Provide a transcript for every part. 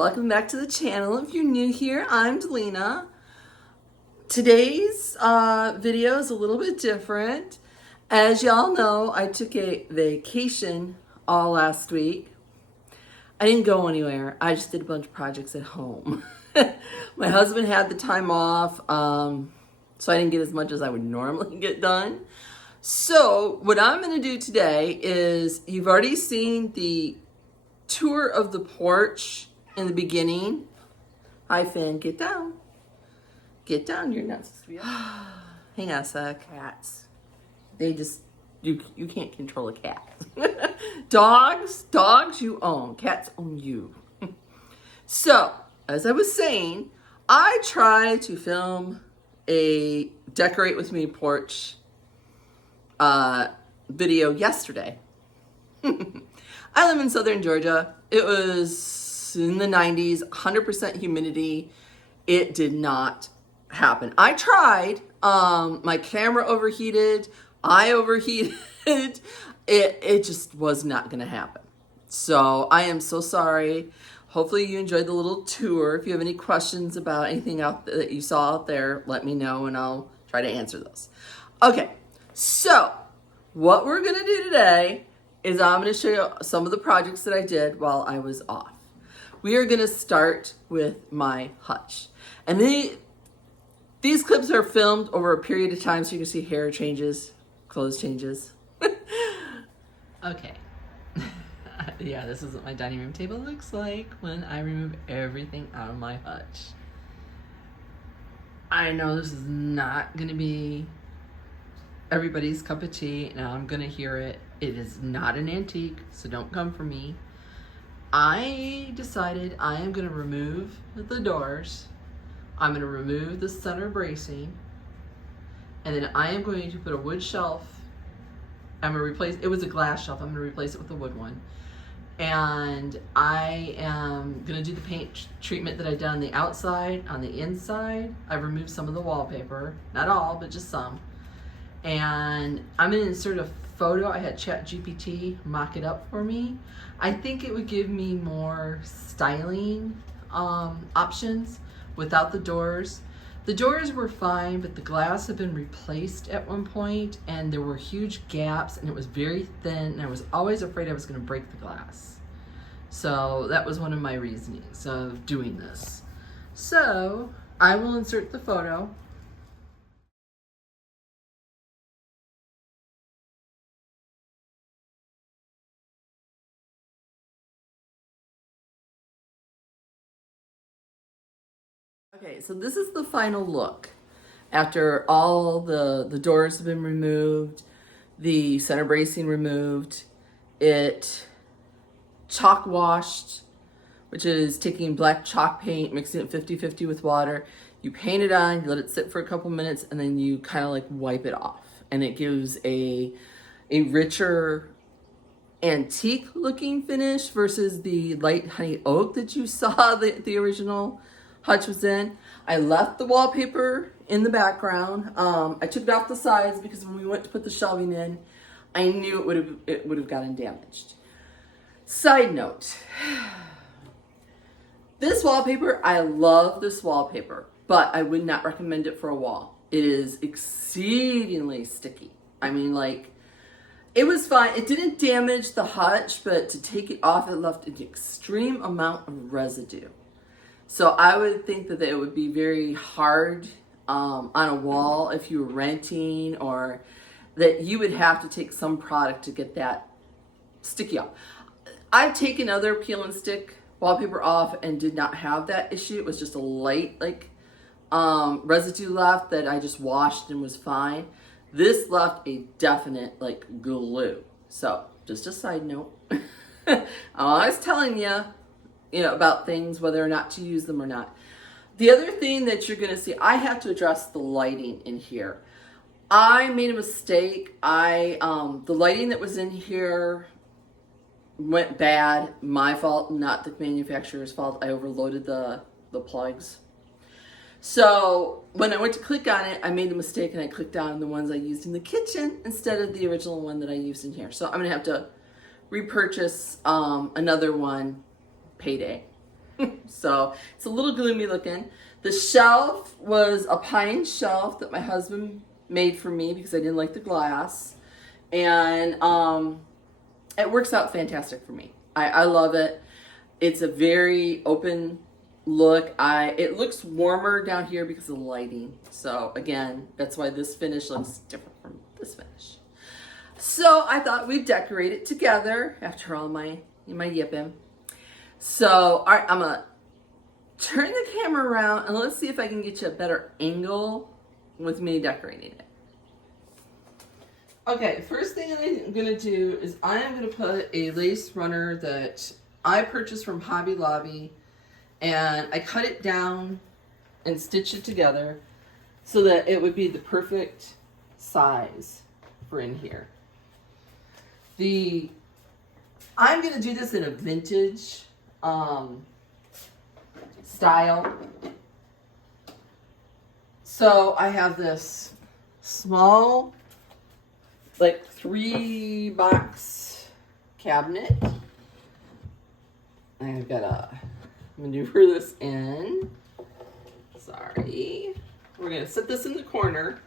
welcome back to the channel. If you're new here, I'm Delina. Today's video is a little bit different. As y'all know, I took a vacation all last week. I didn't go anywhere. I just did a bunch of projects at home. My husband had the time off, so I didn't get as much as I would normally get done. So what I'm going to do today is, you've already seen the tour of the porch in the beginning. Hi, Finn, get down. Get down, you're not supposed to be up. Hang on a sec. Cats. They just, you can't control a cat. Dogs you own. Cats own you. So, as I was saying, I tried to film a decorate with me porch video yesterday. I live in southern Georgia. It was in the 90s, 100% humidity. It did not happen. I tried. My camera overheated. I overheated. It just was not going to happen. So I am so sorry. Hopefully you enjoyed the little tour. If you have any questions about anything out that you saw out there, let me know and I'll try to answer those. Okay, so what we're going to do today is I'm going to show you some of the projects that I did while I was off. We are going to start with my hutch. And these clips are filmed over a period of time so you can see hair changes, clothes changes. Okay. Yeah, this is what my dining room table looks like when I remove everything out of my hutch. I know this is not going to be everybody's cup of tea, and I'm going to hear it. It is not an antique, so don't come for me. I decided I am going to remove the doors. I'm going to remove the center bracing. And then I am going to put a wood shelf. I'm going to replace, it was a glass shelf. I'm going to replace it with a wood one. And I am going to do the paint treatment that I done on the outside. On the inside, I've removed some of the wallpaper. Not all, but just some. And I'm going to insert a photo. I had ChatGPT mock it up for me. I think it would give me more styling options without the doors. The doors were fine, but the glass had been replaced at one point, and there were huge gaps, and it was very thin, and I was always afraid I was going to break the glass. So that was one of my reasonings of doing this. So I will insert the photo. Okay, so this is the final look. After all the doors have been removed, the center bracing removed, it chalk washed, which is taking black chalk paint, mixing it 50-50 with water. You paint it on, you let it sit for a couple minutes, and then you kind of like wipe it off. And it gives a richer antique looking finish versus the light honey oak that you saw the original hutch was in. I left the wallpaper in the background. I took it off the sides because when we went to put the shelving in, I knew it would have gotten damaged. Side note, this wallpaper, I love this wallpaper, but I would not recommend it for a wall. It is exceedingly sticky. I mean, like, it was fine. It didn't damage the hutch, but to take it off, it left an extreme amount of residue. So I would think that it would be very hard on a wall if you were renting, or that you would have to take some product to get that sticky off. I've taken other peel and stick wallpaper off and did not have that issue. It was just a light residue left that I just washed and was fine. This left a definite like glue. So just a side note. I was telling you, about things, whether or not to use them or not. The other thing that you're going to see, I have to address the lighting in here. I made a mistake. The lighting that was in here went bad. My fault, not the manufacturer's fault. I overloaded the plugs. So when I went to click on it, I made a mistake and I clicked on the ones I used in the kitchen instead of the original one that I used in here. So I'm going to have to repurchase another one payday. So it's a little gloomy looking. The shelf was a pine shelf that my husband made for me because I didn't like the glass. And it works out fantastic for me. I love it. It's a very open look. It looks warmer down here because of the lighting. So again, that's why this finish looks different from this finish. So I thought we'd decorate it together after all my yipping. So all right, I'm gonna turn the camera around and let's see if I can get you a better angle with me decorating it. Okay, first thing I'm gonna do is I am gonna put a lace runner that I purchased from Hobby Lobby, and I cut it down and stitched it together so that it would be the perfect size for in here. I'm gonna do this in a vintage style. So I have this small, like 3-box cabinet. I've got to maneuver this in. Sorry. We're going to set this in the corner.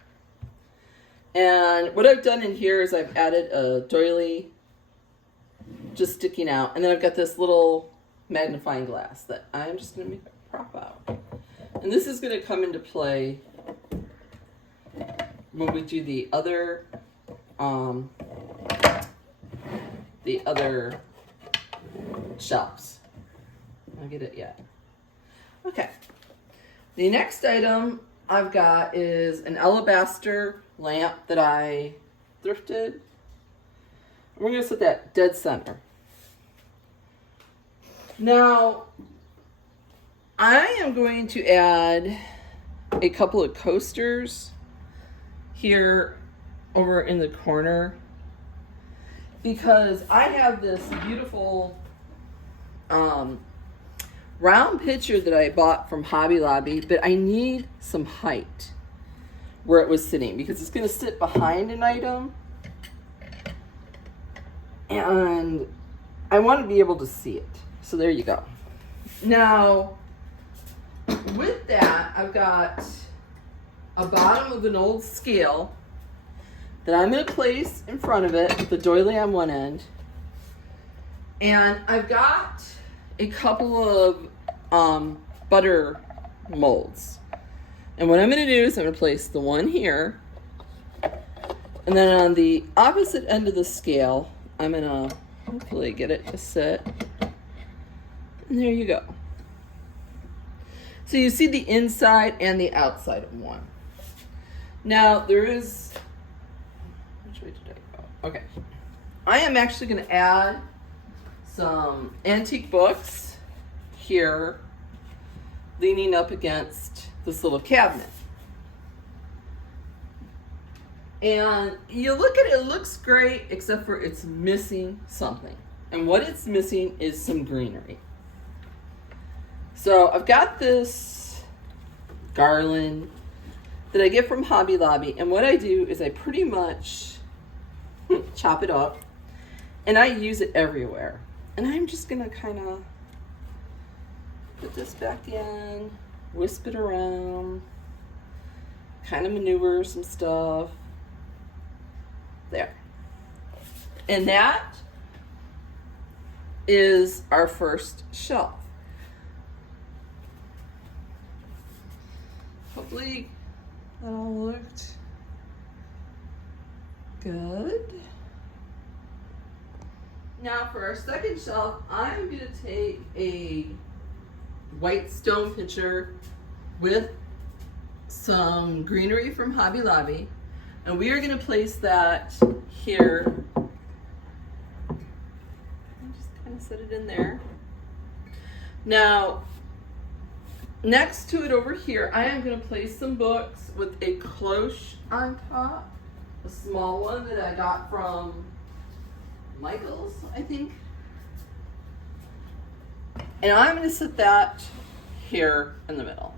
And what I've done in here is I've added a doily just sticking out. And then I've got this little magnifying glass that I'm just going to make a prop out. And this is going to come into play when we do the other shelves. I'll get it yet. Okay. The next item I've got is an alabaster lamp that I thrifted. We're going to set that dead center. Now, I am going to add a couple of coasters here over in the corner because I have this beautiful round picture that I bought from Hobby Lobby, but I need some height where it was sitting because it's going to sit behind an item and I want to be able to see it. So there you go. Now, with that, I've got a bottom of an old scale that I'm going to place in front of it with the doily on one end. And I've got a couple of butter molds. And what I'm going to do is I'm going to place the one here. And then on the opposite end of the scale, I'm going to hopefully get it to sit. And there you go. So you see the inside and the outside of one. Now there is, which way did I go? Okay. I am actually going to add some antique books here leaning up against this little cabinet. And you look at it, it looks great, except for it's missing something. And what it's missing is some greenery. So I've got this garland that I get from Hobby Lobby, and what I do is I pretty much chop it up, and I use it everywhere. And I'm just gonna kind of put this back in, wisp it around, kind of maneuver some stuff. There. And that is our first shelf. Hopefully that all looked good. Now for our second shelf, I'm going to take a white stone pitcher with some greenery from Hobby Lobby, and we are going to place that here. Just kind of set it in there. Now, next to it over here, I am going to place some books with a cloche on top, a small one that I got from Michael's, I think. And I'm going to set that here in the middle.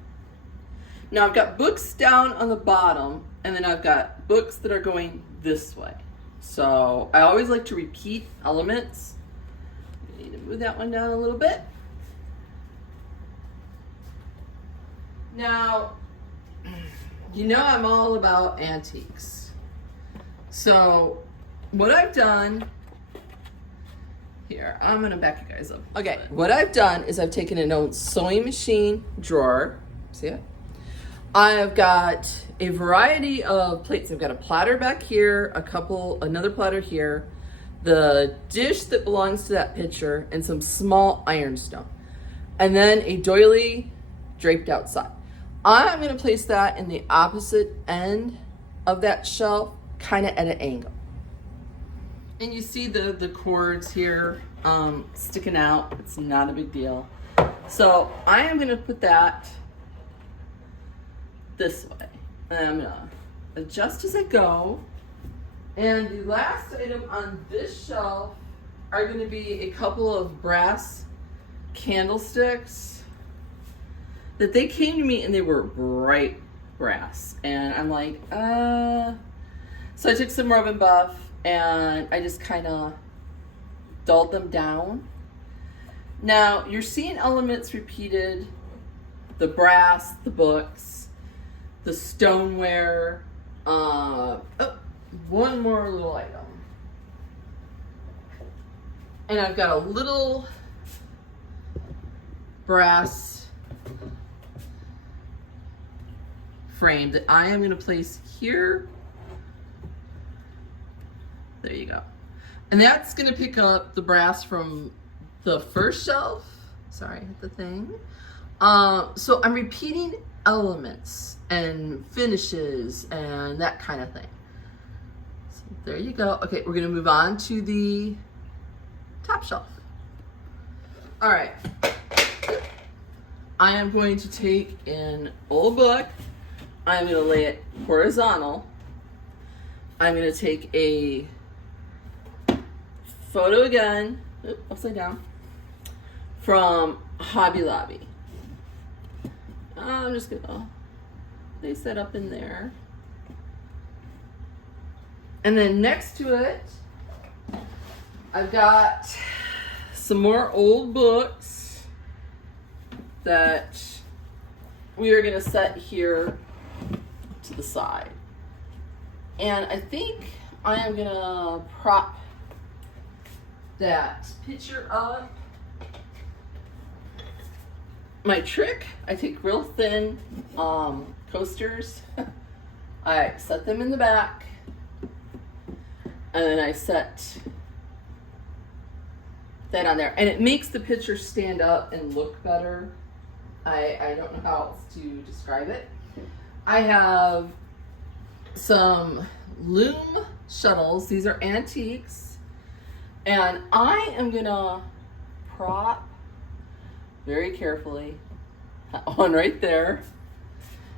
Now I've got books down on the bottom, and then I've got books that are going this way. So I always like to repeat elements. I need to move that one down a little bit. Now, you know I'm all about antiques. So what I've done, here, I'm gonna back you guys up. Okay, what I've done is I've taken an old sewing machine drawer, see it? I've got a variety of plates. I've got a platter back here, another platter here, the dish that belongs to that pitcher, and some small ironstone. And then a doily draped outside. I'm gonna place that in the opposite end of that shelf, kind of at an angle. And you see the cords here sticking out. It's not a big deal. So I am gonna put that this way. And I'm gonna adjust as I go. And the last item on this shelf are gonna be a couple of brass candlesticks that they came to me and they were bright brass. And I'm like, So I took some Rub and Buff and I just kind of dulled them down. Now you're seeing elements repeated, the brass, the books, the stoneware, one more little item. And I've got a little brass frame that I am gonna place here. There you go. And that's gonna pick up the brass from the first shelf. Sorry, I hit the thing. So I'm repeating elements and finishes and that kind of thing. So there you go. Okay, we're gonna move on to the top shelf. All right. I am going to take an old book. I'm gonna lay it horizontal. I'm gonna take a photo again, upside down, from Hobby Lobby. I'm just gonna place that up in there. And then next to it, I've got some more old books that we are gonna set here to the side. And I think I am gonna prop that picture up. My trick, I take real thin coasters, I set them in the back, and then I set that on there. And it makes the picture stand up and look better. I don't know how else to describe it. I have some loom shuttles. These are antiques. And I am gonna prop very carefully that one right there.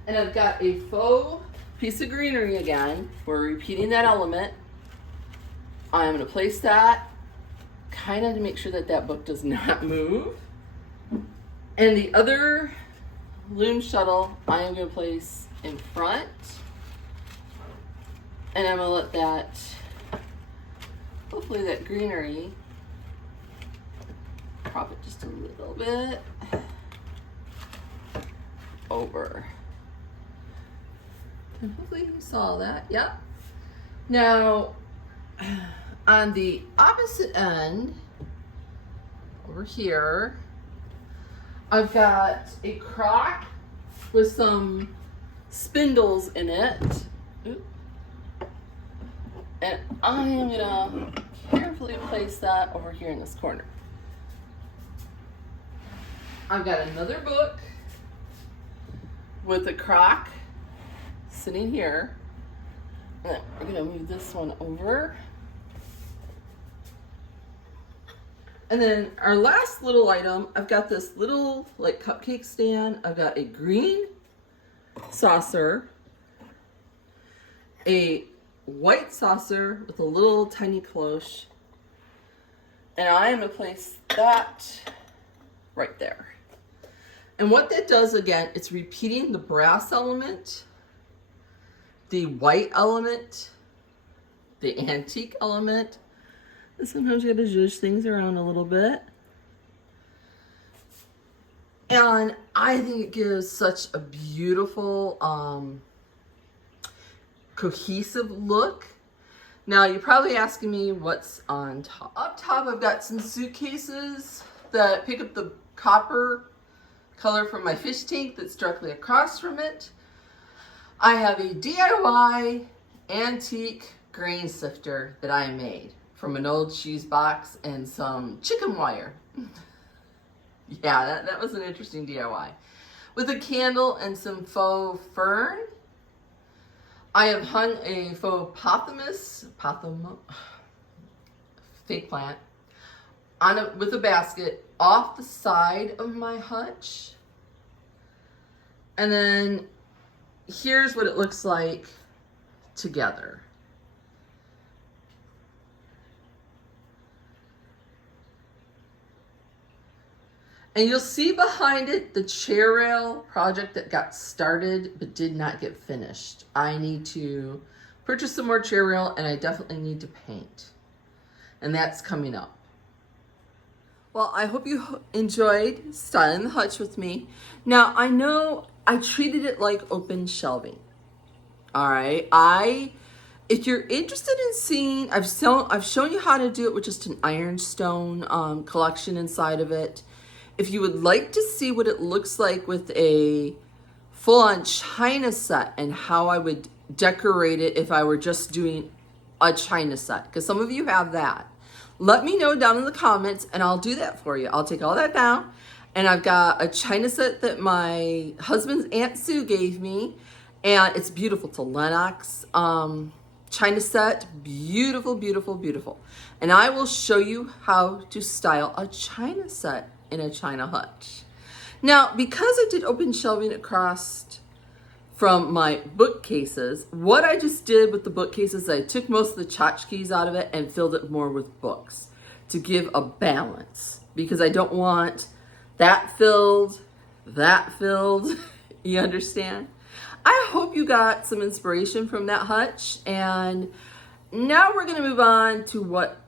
And I've got a faux piece of greenery again. We're repeating that element. I'm gonna place that kind of to make sure that that book does not move. And the other loom shuttle I am gonna place in front. And I'm gonna let that, hopefully that greenery, prop it just a little bit over. And hopefully you saw that, yep. Now, on the opposite end, over here, I've got a crock with some spindles in it. Oop. And I am gonna carefully place that over here in this corner. I've got another book with a crock sitting here. And then we're gonna move this one over. And then our last little item, I've got this little like cupcake stand. I've got a green saucer, a white saucer with a little tiny cloche, and I am gonna place that right there. And what that does, again, it's repeating the brass element, the white element, the antique element. And sometimes you gotta zhuzh things around a little bit. And I think it gives such a beautiful, cohesive look. Now, you're probably asking me what's on top. Up top, I've got some suitcases that pick up the copper color from my fish tank that's directly across from it. I have a DIY antique grain sifter that I made from an old cheese box and some chicken wire. Yeah, that was an interesting DIY. With a candle and some faux fern. I have hung a faux fake plant with a basket off the side of my hutch. And then here's what it looks like together. And you'll see behind it the chair rail project that got started but did not get finished. I need to purchase some more chair rail, and I definitely need to paint. And that's coming up. Well, I hope you enjoyed styling the hutch with me. Now, I know I treated it like open shelving. All right. If you're interested in seeing, I've shown you how to do it with just an ironstone collection inside of it. If you would like to see what it looks like with a full-on china set and how I would decorate it if I were just doing a china set, because some of you have that, let me know down in the comments and I'll do that for you. I'll take all that down, and I've got a china set that my husband's Aunt Sue gave me, and it's beautiful. It's a Lenox china set. Beautiful, beautiful, beautiful. And I will show you how to style a china set in a china hutch. Now, because I did open shelving across from my bookcases, what I just did with the bookcases, I took most of the tchotchkes out of it and filled it more with books to give a balance, because I don't want that filled, you understand? I hope you got some inspiration from that hutch, and now we're gonna move on to what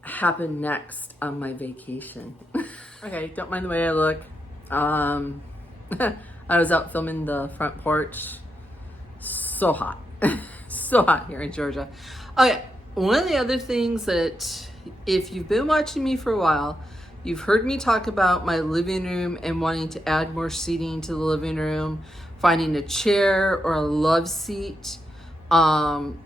happened next on my vacation. Okay, don't mind the way I look. I was out filming the front porch. So hot. So hot here in Georgia. Okay, one of the other things that, if you've been watching me for a while, you've heard me talk about my living room and wanting to add more seating to the living room, finding a chair or a love seat. Okay,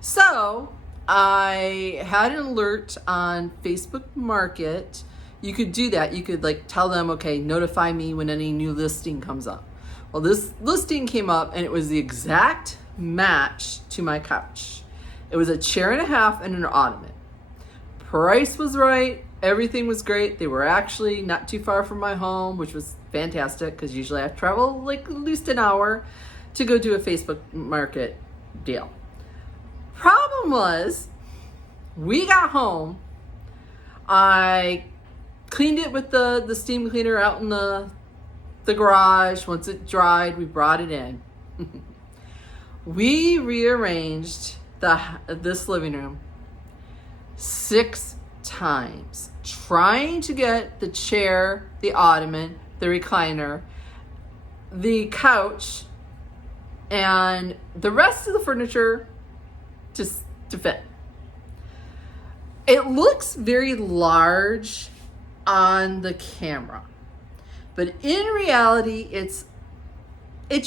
so I had an alert on Facebook Market. You could do that. You could like tell them, okay, notify me when any new listing comes up. Well, this listing came up and it was the exact match to my couch. It was a chair and a half and an ottoman. Price was right. Everything was great. They were actually not too far from my home, which was fantastic because usually I have to travel like at least an hour to go do a Facebook Market deal. Problem was, we got home, I cleaned it with the steam cleaner out in the garage. Once it dried, we brought it in. We rearranged this living room 6 times, trying to get the chair, the ottoman, the recliner, the couch, and the rest of the furniture to fit. It looks very large on the camera, but in reality it's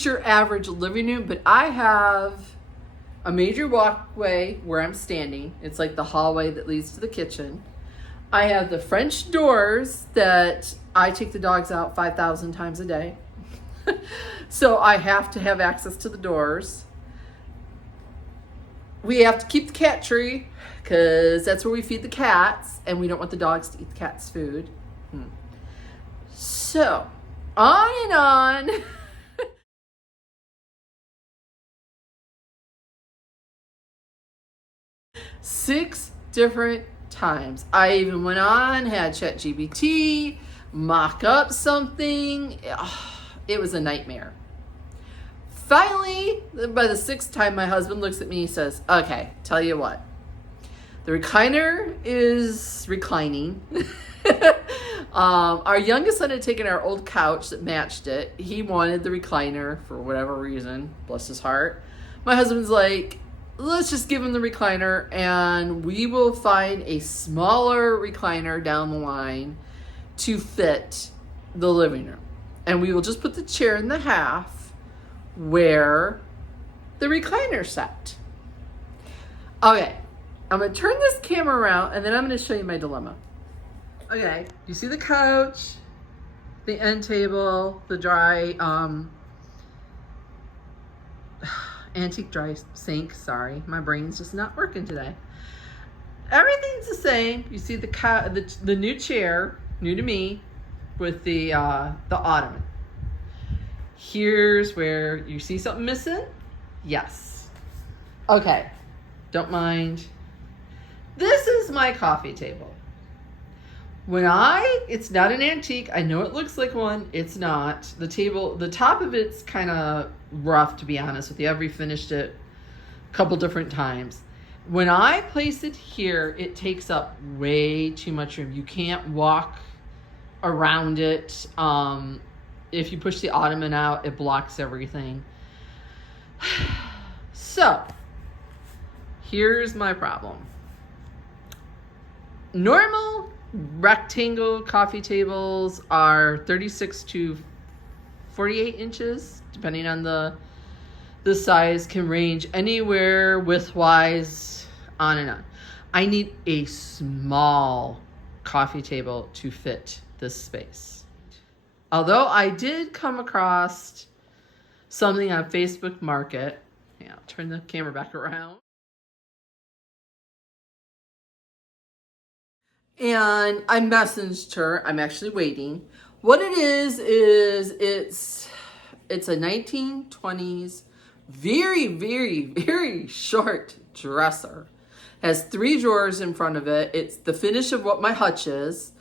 your average living room. But I have a major walkway where I'm standing. It's like the hallway that leads to the kitchen. I have the French doors that I take the dogs out 5,000 times a day. So I have to have access to the doors. We have to keep the cat tree because that's where we feed the cats, and we don't want the dogs to eat the cats' food. So, on and on. 6 different times. I even went on, had ChatGPT mock up something. It was a nightmare. Finally, by the 6th time, my husband looks at me and says, okay, tell you what. The recliner is reclining. Our youngest son had taken our old couch that matched it. He wanted the recliner for whatever reason, bless his heart. My husband's like, let's just give him the recliner and we will find a smaller recliner down the line to fit the living room. And we will just put the chair in the half where the recliner sat. Okay, I'm gonna turn this camera around and then I'm gonna show you my dilemma. Okay, you see the couch, the end table, the dry, antique dry sink. Sorry, my brain's just not working today. Everything's the same. You see the new chair, new to me, with the ottoman. Here's where you see something missing. Yes. Okay, don't mind. This is my coffee table. It's not an antique. I know it looks like one. It's not. The top of it's kind of rough, to be honest with you. I've refinished it a couple different times. When I place it here, it takes up way too much room. You can't walk around it. If you push the ottoman out, it blocks everything. So, here's my problem. Normal rectangle coffee tables are 36 to 48 inches, depending on the size, can range anywhere width-wise, on and on. I need a small coffee table to fit this space. Although I did come across something on Facebook Market. Yeah, I'll turn the camera back around. And I messaged her. I'm actually waiting. What it is it's a 1920s, very, very, very short dresser. Has 3 drawers in front of it. It's the finish of what my Hutch is.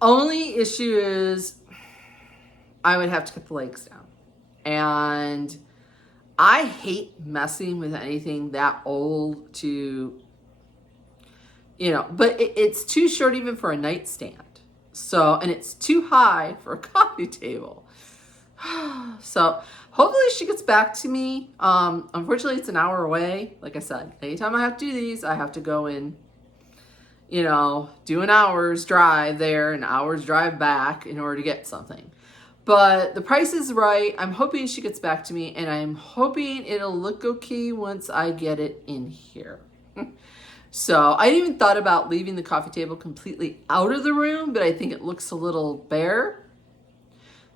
Only issue is I would have to cut the legs down. And I hate messing with anything that old to, but it's too short even for a nightstand. So, and it's too high for a coffee table. So hopefully she gets back to me. Unfortunately, it's an hour away. Like I said, anytime I have to do these, I have to go in, do an hour's drive there, an hour's drive back in order to get something. But the price is right. I'm hoping she gets back to me, and I'm hoping it'll look okay once I get it in here. So I didn't even thought about leaving the coffee table completely out of the room, but I think it looks a little bare.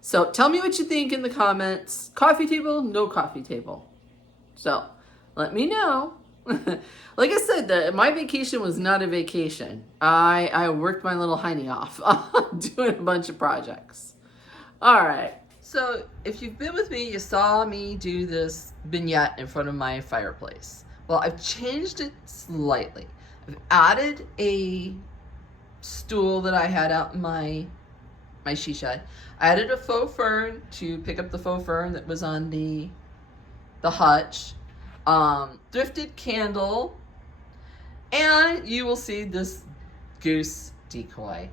So tell me what you think in the comments. Coffee table, no coffee table. So let me know. Like I said, my vacation was not a vacation. I worked my little hiney off doing a bunch of projects. All right. So if you've been with me, you saw me do this vignette in front of my fireplace. Well, I've changed it slightly. I've added a stool that I had out in my she shed. I added a faux fern to pick up the faux fern that was on the Hutch. Thrifted candle. And you will see this goose decoy.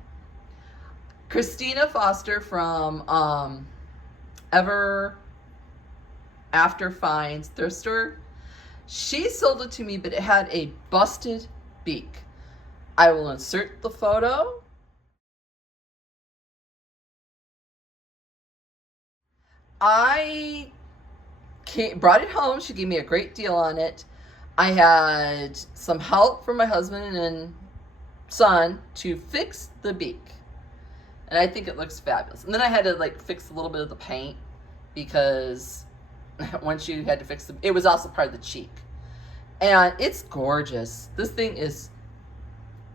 Christina Foster from Ever After Finds thrift store. She sold it to me, but it had a busted beak. I will insert the photo. I brought it home. She gave me a great deal on it. I had some help from my husband and son to fix the beak. And I think it looks fabulous. And then I had to fix a little bit of the paint because once you had to fix it was also part of the cheek. And it's gorgeous. This thing is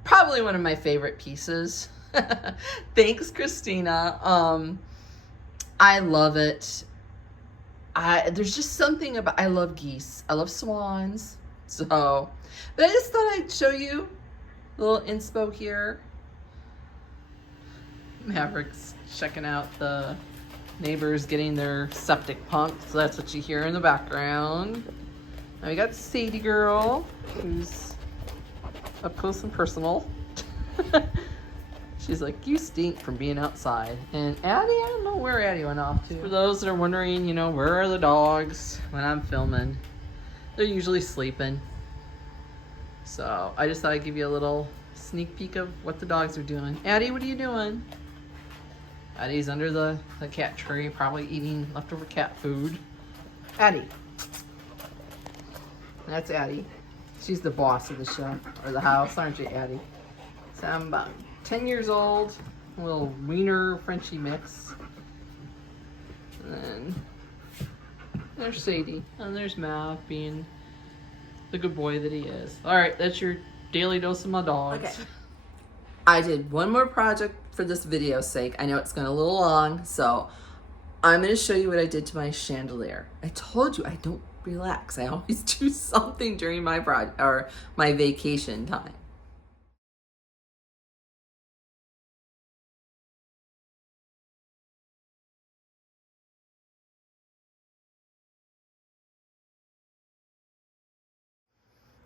probably one of my favorite pieces. Thanks, Christina. I love it. There's just something about, I love geese. I love swans. So, but I just thought I'd show you a little inspo here. Maverick's checking out the neighbors getting their septic pumped. So that's what you hear in the background. Now we got Sadie girl, who's up close and personal. She's like, you stink from being outside. And Addie, I don't know where Addie went off to. For those that are wondering, you know, where are the dogs when I'm filming? They're usually sleeping. So I just thought I'd give you a little sneak peek of what the dogs are doing. Addie, what are you doing? Addie's under the cat tree, probably eating leftover cat food. Addie. That's Addie. She's the boss of the show, or the house, aren't you, Addie? So I'm about 10 years old, a little wiener Frenchie mix. And then there's Sadie, and there's Mav being the good boy that he is. All right, that's your daily dose of my dogs. Okay. I did one more project for this video's sake. I know it's gone a little long, so I'm going to show you what I did to my chandelier. I told you I don't relax. I always do something during my project or my vacation time.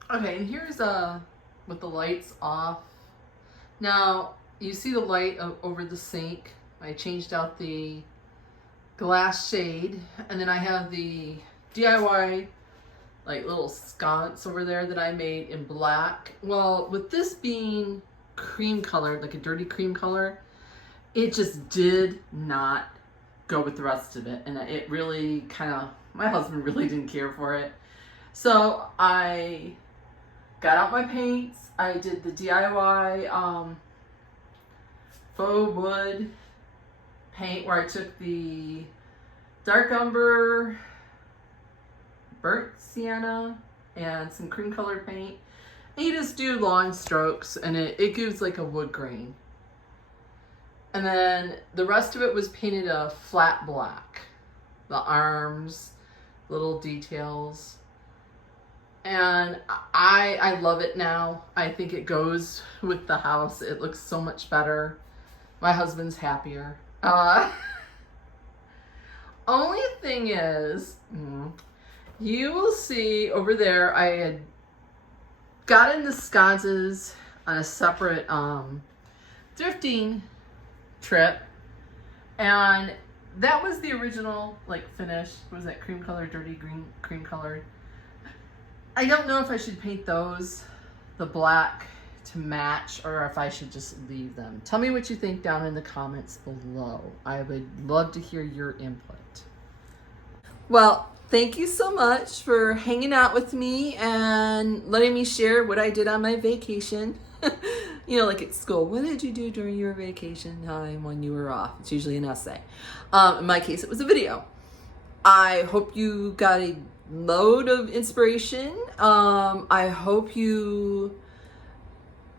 Okay, and here's with the lights off. Now, you see the light over the sink. I changed out the glass shade, and then I have the DIY like little sconce over there that I made in black. Well, with this being cream colored, like a dirty cream color, it just did not go with the rest of it, and it really kind of, my husband really didn't care for it. So I got out my paints. I did the DIY faux wood paint where I took the dark umber, burnt sienna, and some cream colored paint. And you just do long strokes and it gives like a wood grain. And then the rest of it was painted a flat black. The arms, little details. And I love it now. I think it goes with the house. It looks so much better. My husband's happier. Only thing is, you will see over there, I had gotten the sconces on a separate thrifting trip. And that was the original, like, finish. What was that? Cream colored, dirty green, cream colored. I don't know if I should paint those, the black, to match, or if I should just leave them. Tell me what you think down in the comments below. I would love to hear your input. Well, thank you so much for hanging out with me and letting me share what I did on my vacation. You know, like at school, what did you do during your vacation time when you were off? It's usually an essay. In my case, it was a video. I hope you got a load of inspiration. I hope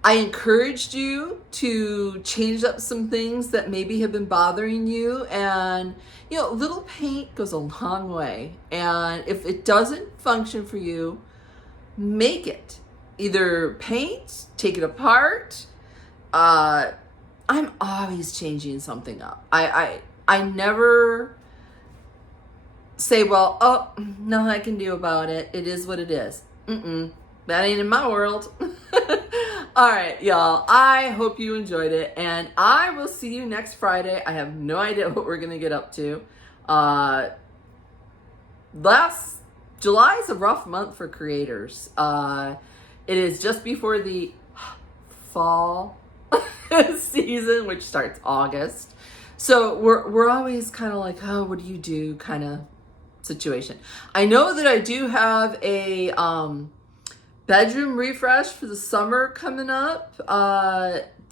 I encouraged you to change up some things that maybe have been bothering you. And, you know, a little paint goes a long way. And if it doesn't function for you, make it. Either paint, take it apart. I'm always changing something up. I never say, well, oh, nothing I can do about it. It is what it is. That ain't in my world. All right, y'all. I hope you enjoyed it, and I will see you next Friday. I have no idea what we're gonna get up to. July is a rough month for creators. It is just before the fall season, which starts August. So we're always kind of like, oh, what do you do kind of situation. I know that I do have a bedroom refresh for the summer coming up.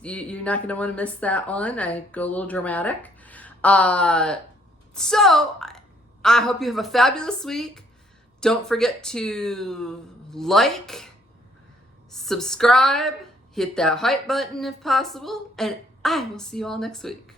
You're not going to want to miss that one. I go a little dramatic. So I hope you have a fabulous week. Don't forget to like, subscribe, hit that hype button if possible, and I will see you all next week.